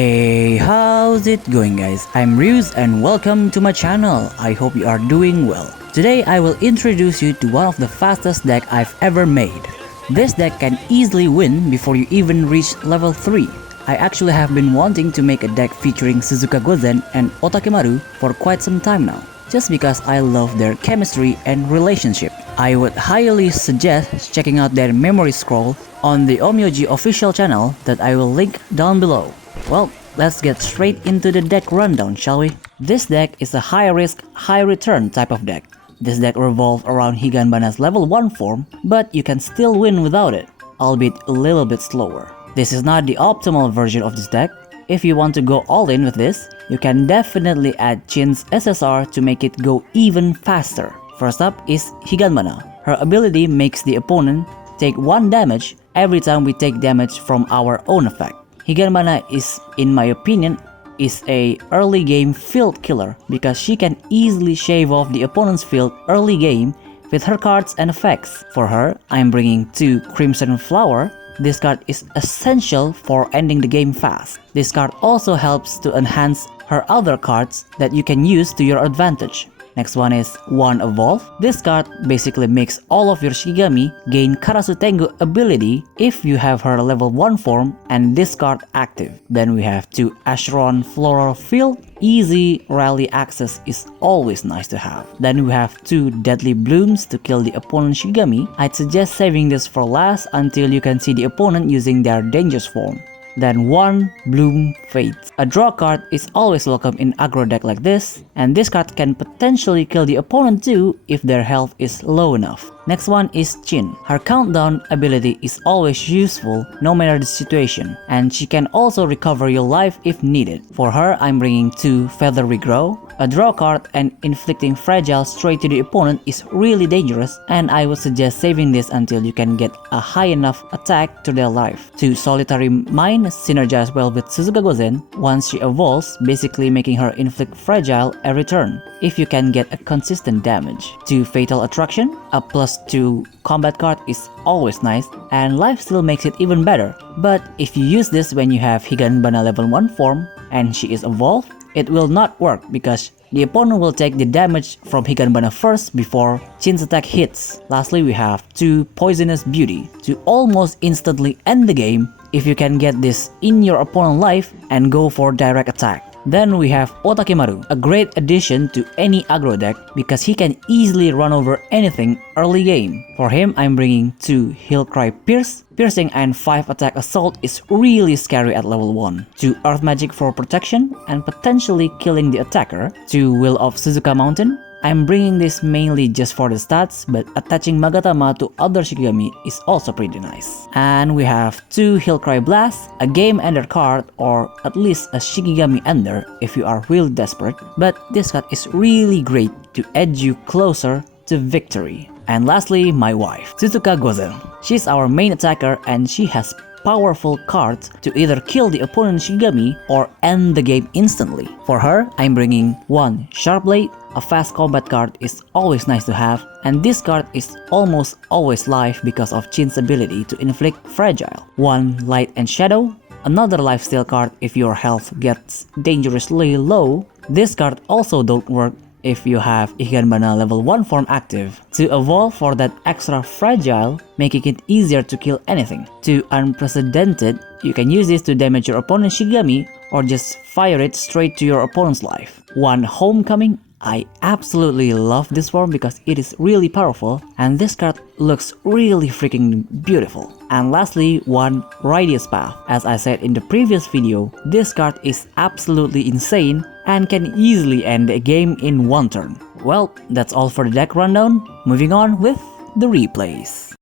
Hey, how's it going guys? I'm Ryuz and welcome to my channel. I hope you are doing well. Today I will introduce you to one of the fastest deck I've ever made. This deck can easily win before you even reach level 3. I actually have been wanting to make a deck featuring Suzuka Gozen and Otakemaru for quite some time now, just because I love their chemistry and relationship. I would highly suggest checking out their memory scroll on the Onmyoji official channel that I will link down below. Well, let's get straight into the deck rundown, shall we? This deck is a high risk, high return type of deck. This deck revolves around Higanbana's level 1 form, but you can still win without it, albeit a little bit slower. This is not the optimal version of this deck. If you want to go all in with this, you can definitely add Chin's SSR to make it go even faster. First up is Higanbana. Her ability makes the opponent take 1 damage every time we take damage from our own effect. Higanbana is, in my opinion, is a early game field killer because she can easily shave off the opponent's field early game with her cards and effects. For her, I'm bringing 2 Crimson Flower. This card is essential for ending the game fast. This card also helps to enhance her other cards that you can use to your advantage. Next one is 1 Evolve. This card basically makes all of your Shikigami gain Karasu Tengu ability if you have her level 1 form and this card active. Then we have 2 Acheron Floral Field. Easy rally access is always nice to have. Then we have 2 Deadly Blooms to kill the opponent's Shikigami. I'd suggest saving this for last until you can see the opponent using their dangerous form. Then 1 Bloom Fades. A draw card is always welcome in aggro deck like this, and this card can potentially kill the opponent too if their health is low enough. Next one is Chin. Her countdown ability is always useful no matter the situation, and she can also recover your life if needed. For her, I'm bringing 2 Feather Regrow. A draw card and inflicting fragile straight to the opponent is really dangerous, and I would suggest saving this until you can get a high enough attack to their life. 2 Solitary Mine synergize well with Suzuka Gozen once she evolves, basically making her inflict fragile every turn, if you can get a consistent damage. 2 Fatal Attraction. A +2 combat card is always nice, and life still makes it even better. But if you use this when you have Higanbana level 1 form and she is evolved, it will not work because the opponent will take the damage from Higanbana first before Chin's attack hits. Lastly, we have 2 Poisonous Beauty to almost instantly end the game if you can get this in your opponent's life and go for direct attack. Then we have Otakemaru, a great addition to any aggro deck because he can easily run over anything early game. For him, I'm bringing 2 Healcry Pierce. Piercing and 5 Attack Assault is really scary at level 1. 2 Earth Magic for protection and potentially killing the attacker. 2 Will of Suzuka Mountain. I'm bringing this mainly just for the stats, but attaching Magatama to other Shikigami is also pretty nice. And we have 2 Healcry Blast, a game ender card or at least a Shikigami ender if you are real desperate, but this card is really great to edge you closer to victory. And lastly, my wife, Suzuka Gozen. She's our main attacker and she has powerful cards to either kill the opponent's Shikigami or end the game instantly. For her, I'm bringing 1 Sharp Blade. A fast combat card is always nice to have, and this card is almost always live because of Chin's ability to inflict fragile. 1 Light and Shadow. Another lifesteal card if your health gets dangerously low. This card also don't work if you have Higanbana level 1 form active, to evolve for that extra fragile, making it easier to kill anything. 2 Unprecedented. You can use this to damage your opponent's Shikigami or just fire it straight to your opponent's life. 1 Homecoming. I absolutely love this form because it is really powerful and this card looks really freaking beautiful. And lastly, 1 Radius Path. As I said in the previous video, this card is absolutely insane and can easily end a game in 1 turn. Well, that's all for the deck rundown. Moving on with the replays.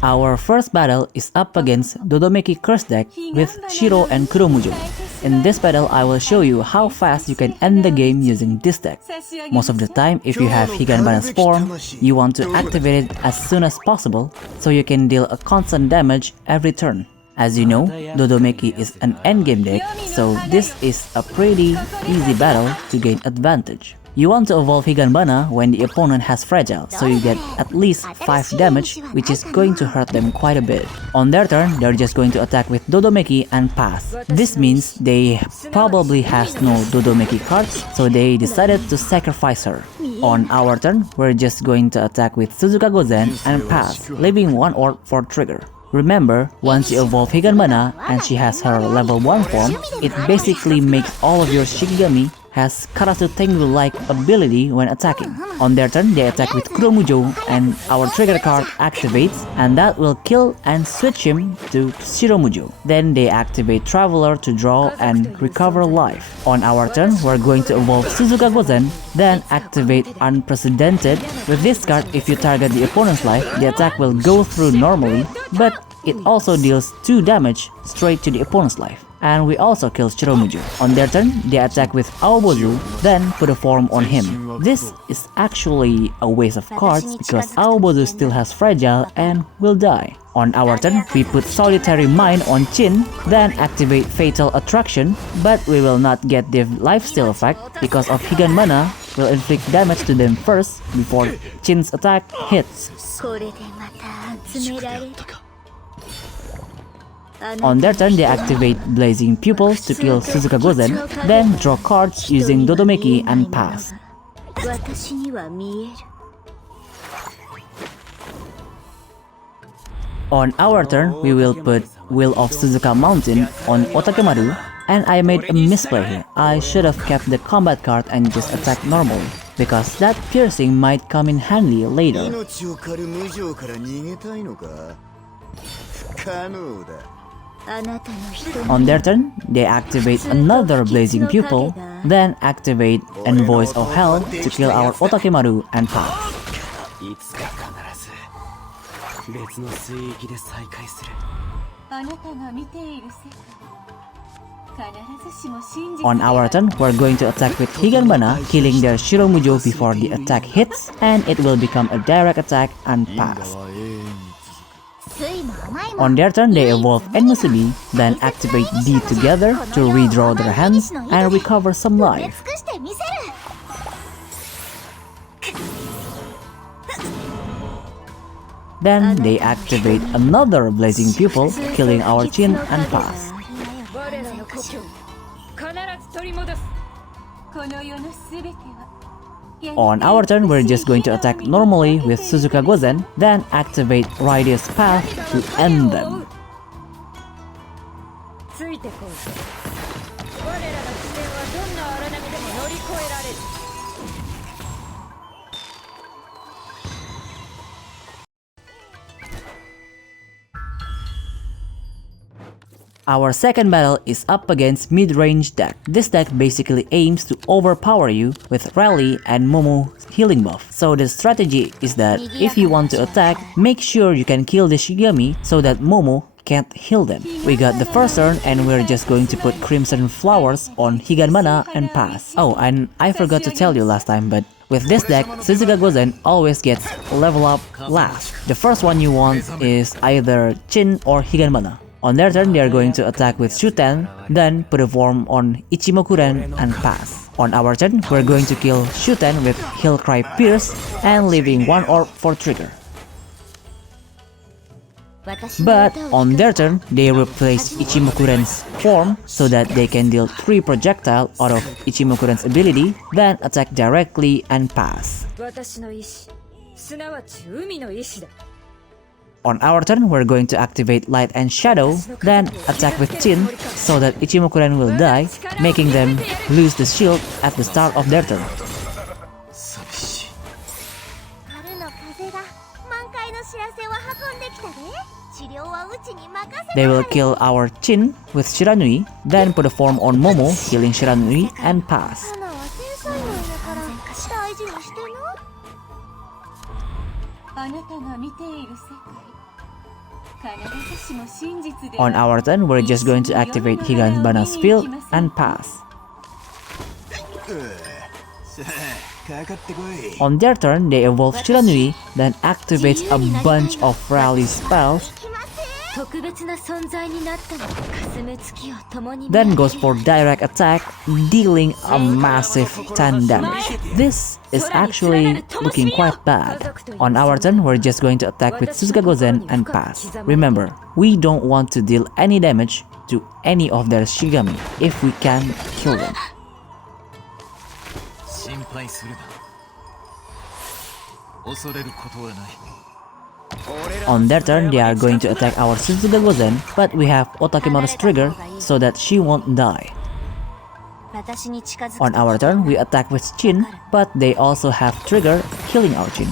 Our first battle is up against Dodomeki Curse deck with Shiro and Kuromujo. In this battle, I will show you how fast you can end the game using this deck. Most of the time, if you have Higanbana's form, you want to activate it as soon as possible so you can deal a constant damage every turn. As you know, Dodomeki is an endgame deck, so this is a pretty easy battle to gain advantage. You want to evolve Higanbana when the opponent has Fragile, so you get at least 5 damage, which is going to hurt them quite a bit. On their turn, they're just going to attack with Dodomeki and pass. This means they probably has no Dodomeki cards, so they decided to sacrifice her. On our turn, we're just going to attack with Suzuka Gozen and pass, leaving 1 orb for trigger. Remember, once you evolve Higanbana and she has her level 1 form, it basically makes all of your Shikigami has Karasu Tengu-like ability when attacking. On their turn, they attack with Kuromujo and our trigger card activates, and that will kill and switch him to Shiromujo. Then they activate Traveler to draw and recover life. On our turn, we're going to evolve Suzuka Gozen, then activate Unprecedented. With this card, if you target the opponent's life, the attack will go through normally, but it also deals 2 damage straight to the opponent's life. And we also kill Shiromujo. On their turn, they attack with Aobozu, then put a form on him. This is actually a waste of cards because Aobozu still has Fragile and will die. On our turn, we put Solitary Mind on Chin, then activate Fatal Attraction, but we will not get the lifesteal effect because of Higanbana will inflict damage to them first before Chin's attack hits. On their turn, they activate Blazing Pupils to kill Suzuka Gozen, then draw cards using Dodomeki and pass. On our turn, we will put Will of Suzuka Mountain on Otakemaru, and I made a misplay here. I should have kept the combat card and just attacked normally, because that piercing might come in handy later. On their turn, they activate another Blazing Pupil, then activate Envoys of Hell to kill our Otakemaru and pass. On our turn, we're going to attack with Higanbana, killing their Shiromujo before the attack hits, and it will become a direct attack and pass. On their turn, they evolve Enmusubi, then activate D together to redraw their hands and recover some life. Then they activate another Blazing Pupil, killing our Chin and pass. On our turn, we're just going to attack normally with Suzuka Gozen, then activate Radius Path to end them. Our second battle is up against mid-range deck. This deck basically aims to overpower you with Rally and Momo healing buff. So the strategy is that if you want to attack, make sure you can kill the Shigami so that Momo can't heal them. We got the first turn and we're just going to put Crimson Flowers on Higanbana and pass. Oh, and I forgot to tell you last time, but with this deck, Suzuka Gozen always gets level up last. The first one you want is either Chin or Higanbana. On their turn, they are going to attack with Shuten, then put a form on Ichimokuren and pass. On our turn, we're going to kill Shuten with Hillcry Pierce and leaving 1 orb for trigger. But on their turn, they replace Ichimokuren's form so that they can deal 3 projectile out of Ichimokuren's ability, then attack directly and pass. On our turn, we're going to activate Light and Shadow, then attack with Chin so that Ichimokuren will die, making them lose the shield at the start of their turn. They will kill our Chin with Shiranui, then put a form on Momo, healing Shiranui, and pass. On our turn, we're just going to activate Higanbana's field and pass. On their turn, they evolve Shiranui, then activates a bunch of rally spells Then goes for direct attack, dealing a massive 10 damage. This is actually looking quite bad. On our turn, we're just going to attack with Suzuka Gozen and pass. Remember, we don't want to deal any damage to any of their Shigami if we can kill them. On their turn, they are going to attack our Suzuka Gozen, but we have Otakemono's trigger so that she won't die. On our turn, we attack with Chin, but they also have trigger, killing our Chin.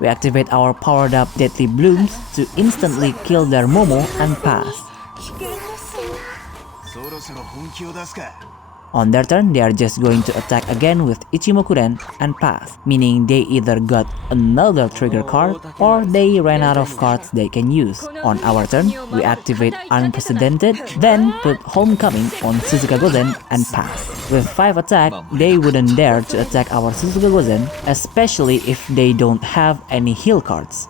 We activate our powered up Deadly Blooms to instantly kill their Momo and pass. On their turn, they are just going to attack again with Ichimokuren and pass, meaning they either got another trigger card or they ran out of cards they can use. On our turn, we activate Unprecedented, then put Homecoming on Suzuka Gozen and pass. With 5 attack, they wouldn't dare to attack our Suzuka Gozen, especially if they don't have any heal cards.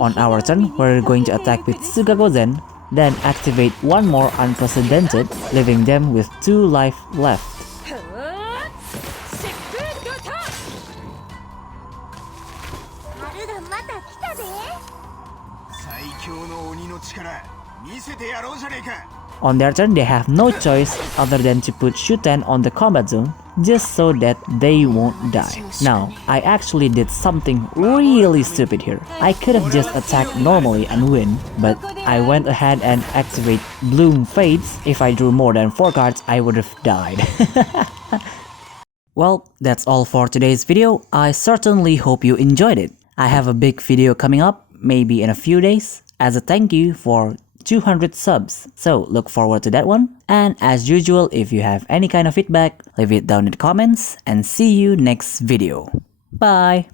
On our turn, we're going to attack with Suzuka Gozen, then activate one more Unprecedented, leaving them with 2 life left. On their turn, they have no choice other than to put Shuten on the combat zone just so that they won't die. Now, I actually did something really stupid here. I could have just attacked normally and win, but I went ahead and activate Bloom Fades. If I drew more than 4 cards, I would have died. Well, that's all for today's video. I certainly hope you enjoyed it. I have a big video coming up, maybe in a few days, as a thank you for 200 subs, so look forward to that one. And as usual, if you have any kind of feedback, leave it down in the comments and see you next video. Bye!